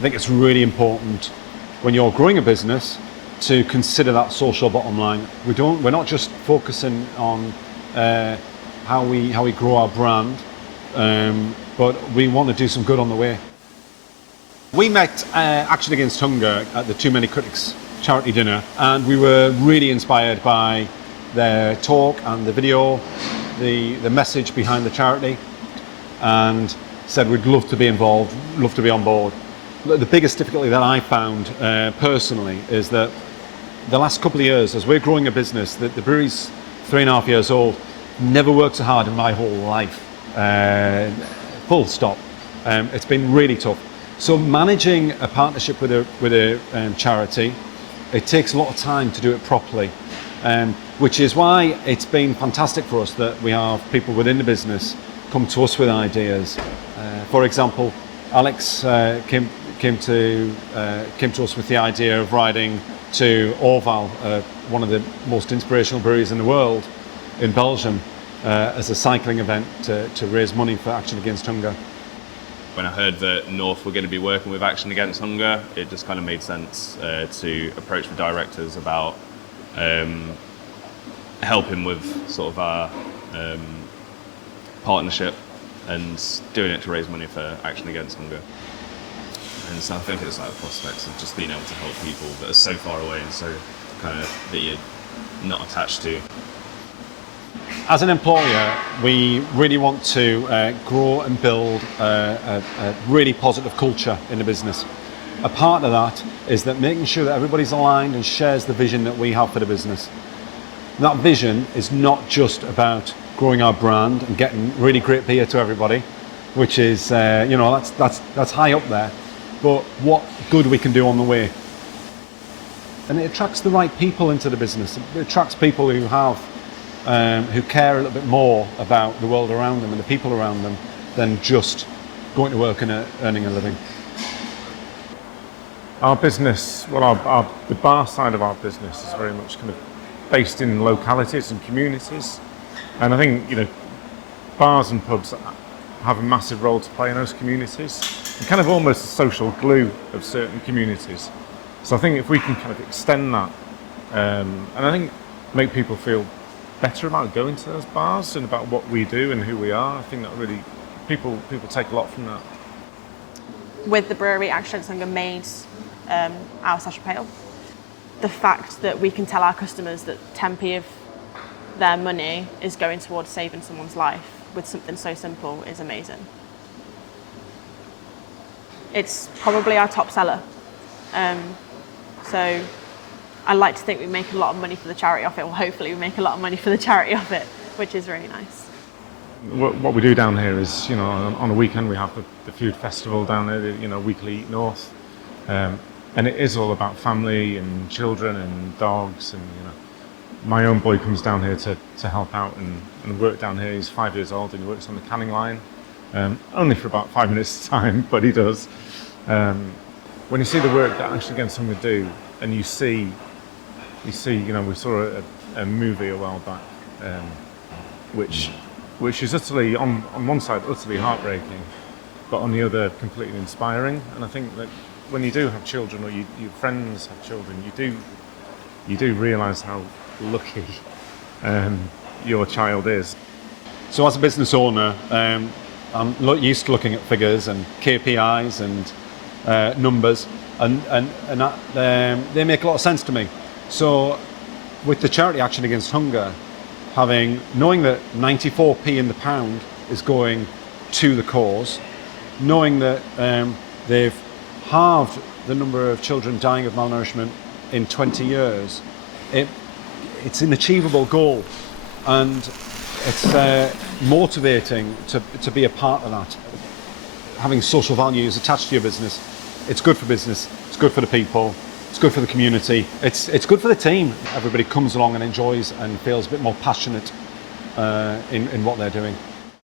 I think it's really important when you're growing a business to consider that social bottom line. We're not just focusing on how we grow our brand, but we want to do some good on the way. We met Action Against Hunger at the Too Many Critics charity dinner, and we were really inspired by their talk and the video, the message behind the charity, and said we'd love to be involved, love to be on board. The biggest difficulty that I found personally is that the last couple of years, as we're growing a business, the brewery's 3.5 years old, never worked so hard in my whole life, full stop. It's been really tough. So managing a partnership with a charity, it takes a lot of time to do it properly, which is why it's been fantastic for us that we have people within the business come to us with ideas. For example, Alex came to us with the idea of riding to Orval, one of the most inspirational breweries in the world, in Belgium, as a cycling event to raise money for Action Against Hunger. When I heard that North were going to be working with Action Against Hunger, it just kind of made sense to approach the directors about helping with sort of our partnership and doing it to raise money for Action Against Hunger. And so I think it's like the prospects of just being able to help people that are so far away and so kind of that you're not attached to. As an employer, we really want to grow and build a really positive culture in the business. A part of that is that making sure that everybody's aligned and shares the vision that we have for the business. That vision is not just about growing our brand and getting really great beer to everybody, which is that's high up there, but what good we can do on the way. And it attracts the right people into the business. It attracts people who care a little bit more about the world around them and the people around them than just going to work and earning a living. Our business, the bar side of our business is very much kind of based in localities and communities. And I think, bars and pubs have a massive role to play in those communities, and kind of almost a social glue of certain communities. So I think if we can kind of extend that, and I think make people feel better about going to those bars and about what we do and who we are, I think that really, people take a lot from that. With the brewery, Action Against Hunger made our Sasha Pale. The fact that we can tell our customers that 10p of their money is going towards saving someone's life with something so simple is amazing. It's probably our top seller. So I like to think we make a lot of money for the charity off it. Well, hopefully we make a lot of money for the charity off it, which is really nice. What we do down here is, on a weekend we have the food festival down there, weekly Eat North. And it is all about family and children and dogs, and my own boy comes down here to help out and work down here. He's 5 years old and he works on the canning line, only for about 5 minutes time, but he does. When you see the work that Action Against Hunger do, and you see, we saw a movie a while back, which is utterly, on one side, utterly heartbreaking, but on the other, completely inspiring. And I think that when you do have children, or your friends have children, you do realise how lucky your child is. So as a business owner, I'm used to looking at figures and KPIs and numbers, and that, they make a lot of sense to me. So with the charity Action Against Hunger, knowing that 94p in the pound is going to the cause, knowing that they've halved the number of children dying of malnourishment in 20 years, it's an achievable goal, and it's motivating to be a part of that. Having social values attached to your business, it's good for business, it's good for the people, it's good for the community, it's good for the team. Everybody comes along and enjoys and feels a bit more passionate in what they're doing.